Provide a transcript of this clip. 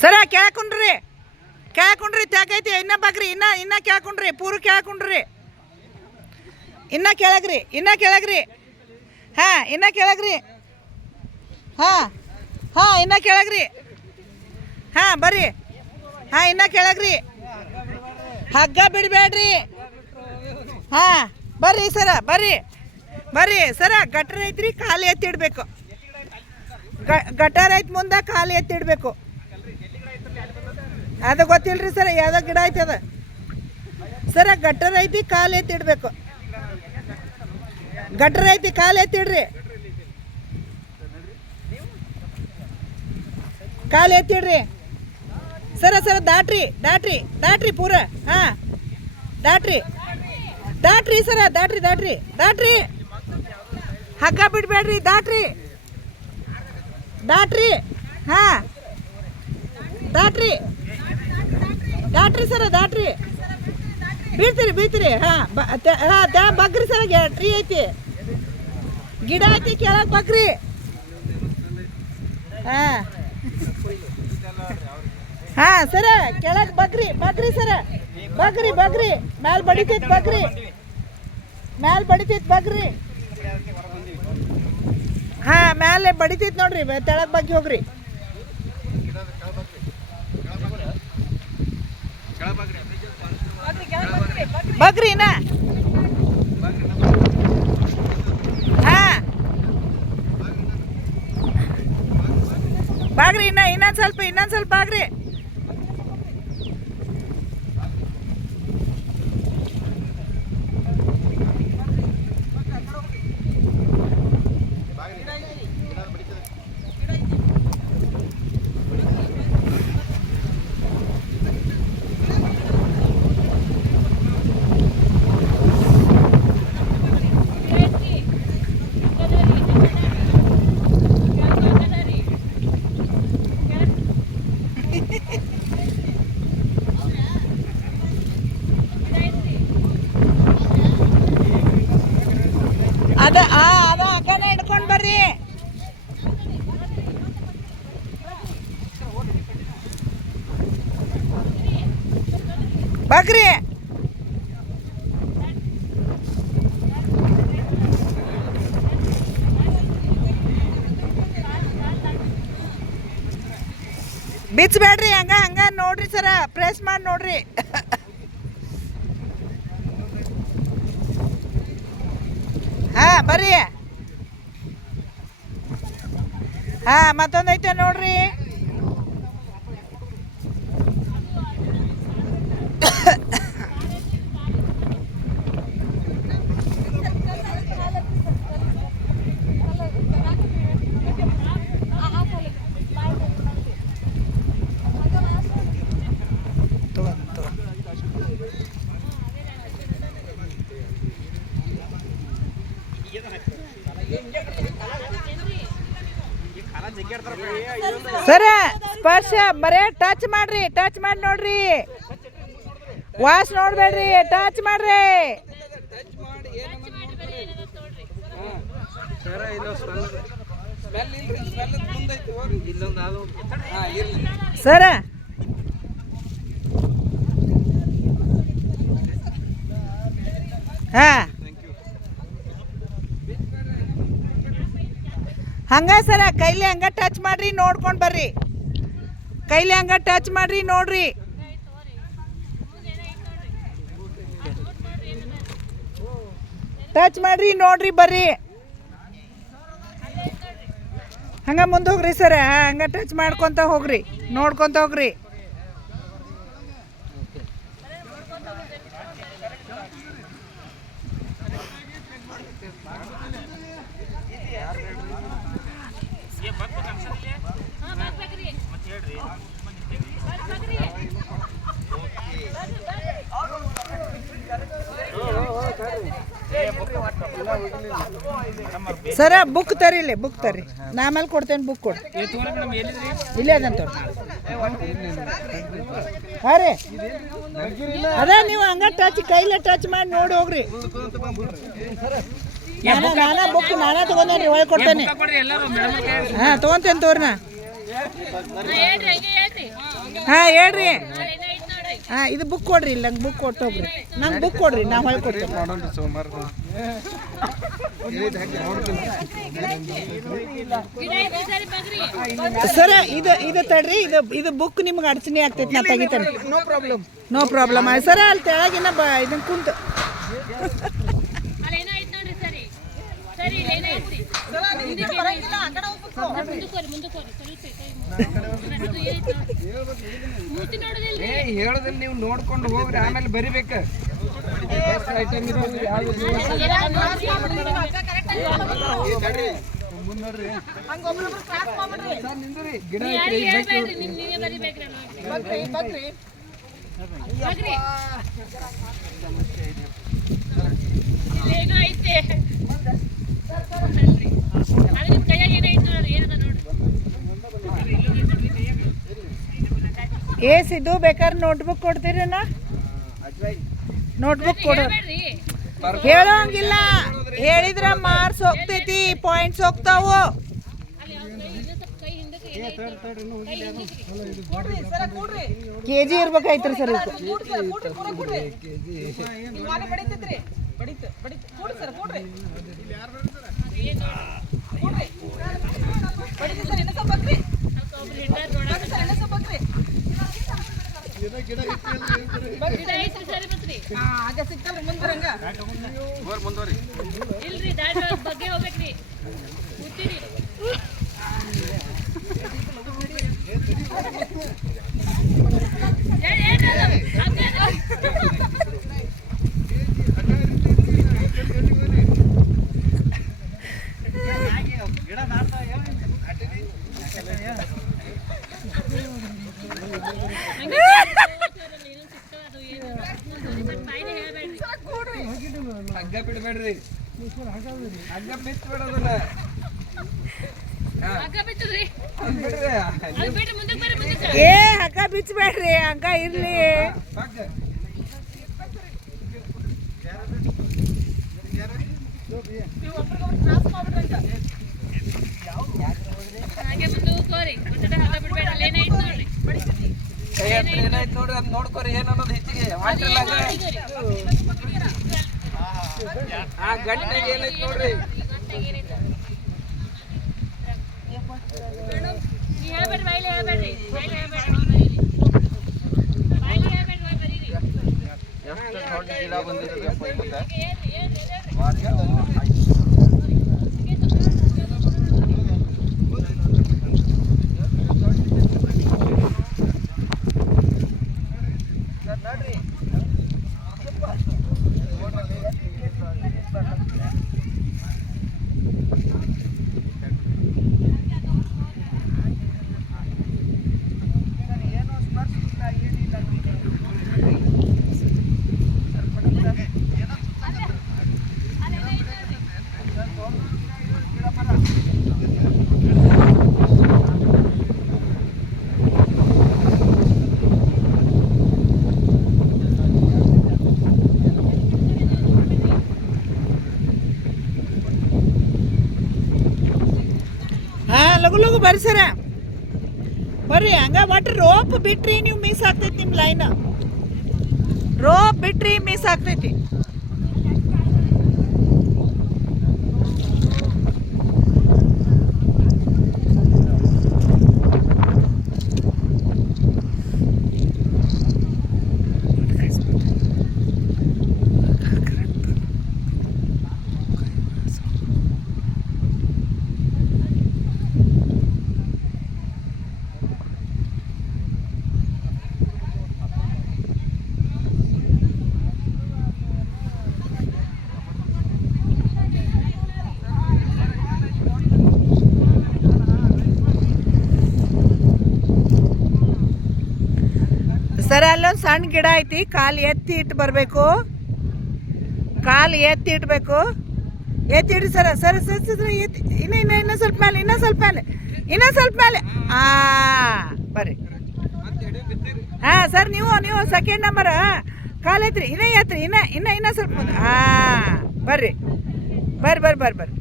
ಸರ ಕೇಳ್ಕೊಂಡ್ರಿ ತ್ಯಾಕೈತಿ ಇನ್ನ ಬಾಕ್ರಿ ಇನ್ನ ಕೇಳ್ಕೊಂಡ್ರಿ ಪೂರ ಕೇಳ್ಕೊಂಡ್ರಿ ಇನ್ನ ಕೆಳಗ್ರಿ ಹಾಂ ಇನ್ನ ಕೆಳಗ್ರಿ ಹಾಂ ಇನ್ನ ಕೆಳಗ್ರಿ ಹಾಂ ಬರ್ರಿ ಹಾಂ ಇನ್ನ ಕೆಳಗ್ರಿ ಹಗ್ಗ ಬಿಡಬೇಡ್ರಿ ಹಾಂ ಬರ್ರಿ ಸರ ಗಟ್ರ ಐತ್ರಿ ಖಾಲಿ ಎತ್ತಿಡ್ಬೇಕು ಗಟಾರ ಐತಿ ಮುಂದೆ ಖಾಲಿ ಎತ್ತಿಡ್ಬೇಕು ಅದು ಗೊತ್ತಿಲ್ರಿ ಸರ ಯಾವ್ದೋ ಗಿಡ ಐತಿ ಅದ ಸರ ಗಟ್ಟರ ಐತಿ ಕಾಲು ಎತ್ತಿಡ್ಬೇಕು ಗಟ್ರ ಐತಿ ಕಾಲು ಎತ್ತಿಡ್ರಿ ಕಾಲು ಎತ್ತಿಡ್ರಿ ಸರ ದಾಟ್ರಿ ಪೂರ ಹಾಂ ದಾಟ್ರಿ ಸರ ದಾಟ್ರಿ ಹಗ್ಗ ಬಿಡಬೇಡ್ರಿ ದಾಟ್ರಿ ಹಾಂ ದಾಟ್ರಿ ಸರ ಬೀಳ್ತೀರಿ ಹಾಂ ಬಗ್ರಿ ಸರ ಟ್ರೀ ಐತಿ ಗಿಡ ಐತಿ ಕೆಳಗೆ ಬಗ್ರಿ ಹಾಂ ಸರ ಕೆಳಗೆ ಬಗ್ರಿ ಸರ ಬಗ್ರಿ ಮ್ಯಾಲ್ ಬಡಿತೈತಿ ಬಗ್ರಿ ಹಾಂ ಮ್ಯಾಲೆ ಬಡಿತೈತಿ ನೋಡ್ರಿ ತೆಳಗೆ ಬಗ್ಗಿ ಹೋಗ್ರಿ ಬಗ್ರಿ ಇನ್ನ ಹಾಂ ಬಾಗ್ರಿ ಇನ್ನೊಂದು ಸ್ವಲ್ಪ ಬಾಗ್ರಿ ಅದ ಅಕ್ಕನ ಹಿಡ್ಕೊಂಡು ಬರ್ರಿ ಬಗ್ರಿ ಬಿಚ್ಚಬೇಡ್ರಿ ಹಂಗ ನೋಡ್ರಿ ಸರ ಪ್ರೆಸ್ ಮಾಡಿ ನೋಡ್ರಿ ಹಾಂ ಬರ್ರಿ ಹಾಂ ಮತ್ತೊಂದು ಐತೆ ನೋಡ್ರಿ ಸರ ಸ್ಪರ್ಶ ಬರೇ ಟಚ್ ಮಾಡಿ ನೋಡ್ರಿ ವಾಶ್ ನೋಡ್ಬೇಡ್ರಿ ಟಚ್ ಮಾಡ್ರಿ ಸರ ಹಾಂ ಹಂಗ ಸರ ಕೈಲಿ ಹಂಗ ಟಚ್ ಮಾಡ್ರಿ ನೋಡ್ಕೊಂಡು ಬರ್ರಿ ಕೈಲಿ ಹಂಗ ಟಚ್ ಮಾಡ್ರಿ ನೋಡ್ರಿ ಟಚ್ ಮಾಡ್ರಿ ನೋಡ್ರಿ ಬರ್ರಿ ಹಂಗ ಮುಂದೆ ಹೋಗ್ರಿ ಸರ ಹಂಗ ಟಚ್ ಮಾಡ್ಕೊತ ಹೋಗ್ರಿ ನೋಡ್ಕೊತ ಹೋಗ್ರಿ ಸರ ಬುಕ್ ತರಿಲಿ ಬುಕ್ ತರ್ರಿ ನಾ ಆಮೇಲೆ ಕೊಡ್ತೇನೆ ಬುಕ್ ಕೊಡಿ ಇಲ್ಲೇ ಅದಂತ ಹಾಂ ರೀ ಅದೇ ನೀವು ಹಂಗ ಟಚ್ ಕೈಲೇ ಟಚ್ ಮಾಡಿ ನೋಡಿ ಹೋಗ್ರಿ ನಾನೇ ತಗೊಂಡೇನಿ ಒಳಗೆ ಕೊಡ್ತೇನೆ. ಹಾಂ ತೊಗೊಂತೇನೆ ತೋರಿ ನಾ. ಹಾಂ ಹೇಳ್ರಿ. ಹಾಂ ಇದು ಬುಕ್ ಕೊಡ್ರಿ. ಇಲ್ಲ ನಂಗೆ ಬುಕ್ ಕೊಟ್ಟೋಗ್ರಿ. ನಂಗೆ ಬುಕ್ ಕೊಡ್ರಿ, ನಾ ಹೊಳಗೆ ಕೊಡ್ತೇನೆ. ಸರ ಇದು ತಡ್ರಿ. ಇದು ಬುಕ್ ನಿಮ್ಗೆ ಅಡಚಣೆ ಆಗ್ತೈತಿ, ನಾ ತೆಗಿತೇನೆ. ನೋ ಪ್ರಾಬ್ಲಮ್ ಸರ. ಅಲ್ಲಿ ತೆಳಗಿನ ಇದನ್ನ ಕುಂತು ಹೇಳೋದಿಲ್ಲ, ನೀವು ನೋಡ್ಕೊಂಡು ಹೋಗ್ರಿ, ಆಮೇಲೆ ಬರಿಬೇಕ. ಗಿಡ ಸಿದ್ದು ಬೇಕಾದ್ರೆ ನೋಟ್ಬುಕ್ ಕೊಡ್ತೀರಣ್ಣ? ನೋಟ್ಬುಕ್ ಕೊಡು. ಹೇಳೋಂಗಿಲ್ಲ, ಹೇಳಿದ್ರ ಮಾರ್ಕ್ಸ್ ಹೋಗ್ತೈತಿ, ಪಾಯಿಂಟ್ಸ್ ಹೋಗ್ತಾವು. ಕೆಜಿ ಇರ್ಬೇಕಾಯ್ತ್ರಿ ಸರ್. ಹಗ್ಗ ಬಿಡ್ಬೇಡ್ರಿ, ಹಗ್ಗ ಬಿಚ್ಚಬೇಡದನ್ನ. ಹಗ್ಗ ಬಿಚ್ಚಬೇಡ್ರಿ, ಹಗ್ಗ ಇರ್ಲಿ. ಏನಾಯ್ತು ನೋಡ್ರಿ, ಅದ್ ನೋಡ್ಕೋರಿ ಏನ್ ಅನ್ನೋದು ಹೆಚ್ಚಿಗೆ ಆ ಗಂಟೆಗೆ ಏನೈತಿ ನೋಡ್ರಿ. ಗಿಡ ಬಂದಿದೆ. ಲಗು ಲಗು ಬರ್ರಿ ಸರ, ಬರ್ರಿ. ಹಂಗ ಒಟ್ಟು ರೋಪ್ ಬಿಟ್ರಿ ನೀವು ಮಿಸ್ ಆಗ್ತೈತಿ. ನಿಮ್ಮ ಲೈನ್ ರೋಪ್ ಬಿಟ್ರಿ ಮಿಸ್ ಆಗ್ತೈತಿ. ಸರ ಅಲ್ಲೊಂದು ಸಣ್ಣ ಗಿಡ ಐತಿ, ಕಾಲು ಎತ್ತಿ ಇಟ್ಟು ಬರಬೇಕು. ಕಾಲು ಎತ್ತಿ ಇಟ್ಬೇಕು. ಎತ್ತಿ ಇಡ್ರಿ ಸರ. ಸರ ಸರ್ ಸರ್ ಎತ್ತಿ. ಇನ್ನೂ ಸ್ವಲ್ಪ ಮೇಲೆ, ಇನ್ನೂ ಸ್ವಲ್ಪ ಮೇಲೆ, ಇನ್ನೂ ಸ್ವಲ್ಪ ಮೇಲೆ. ಬರ್ರಿ. ಹಾಂ ಸರ್, ನೀವು ಸೆಕೆಂಡ್ ನಂಬರ್ ಕಾಲು ಎತ್ರಿ. ಇನ್ನೂ ಎತ್ರಿ, ಇನ್ನೂ ಸ್ವಲ್ಪ ಮುಂದೆ. ಬರ್ರಿ. ಬರ್ರಿ ಬರ್ರಿ ಬರ್ರಿ ಬರ್ರಿ